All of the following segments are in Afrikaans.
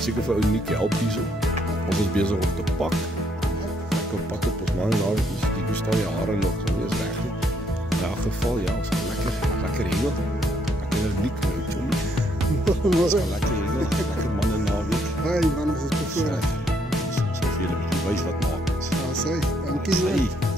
zeker vir ou Nick help hierso. Ons is besig om te pak. Ek kan pak op ons man nou, die staan die hare nog, so nie is reg nie. In elk geval, ja, ons gaan lekker hengel. Ek en ou Nick, my chommy. Ons gaan lekker hengel, lekker man in naweek. Hey man, ons is bevoorreg. So vir julle moet wys wat maak. Ja, sê, dankie man.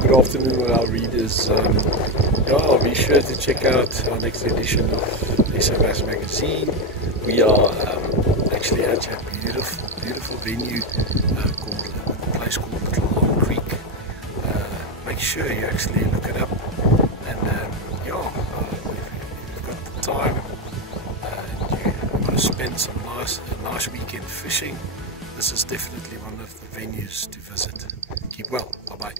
Good afternoon, all our readers. I'll be sure to check out our next edition of SA Bass Magazine. We are actually at a beautiful venue called a place called Little Long Creek. Make sure you actually look it up, and if you've got the time and you want to spend a nice weekend fishing, this is definitely one of the venues to visit. Keep well. Bye bye.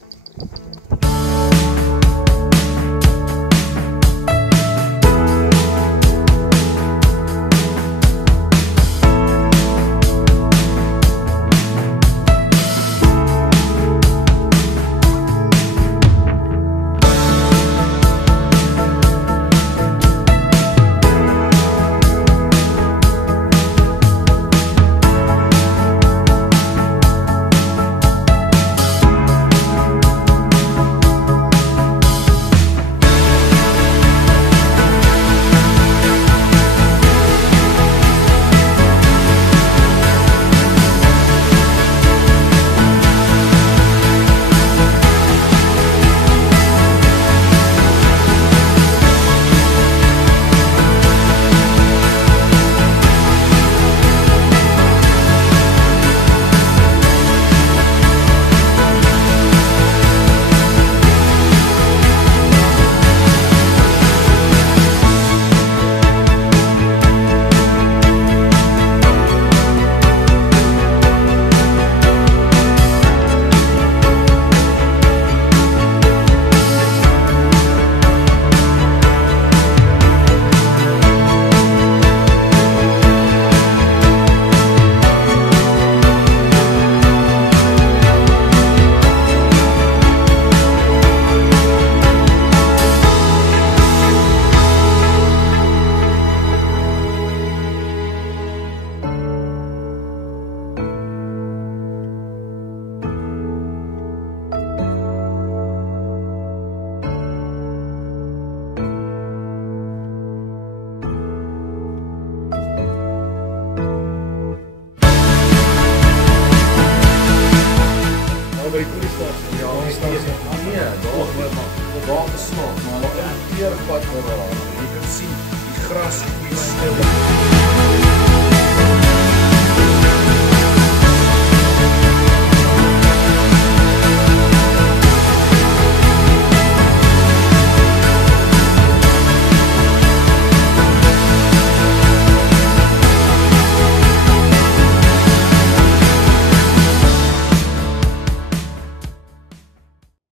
Daar gesnaak, maar daar 'n teerpad oor haar. Jy kan sien die gras groei stil.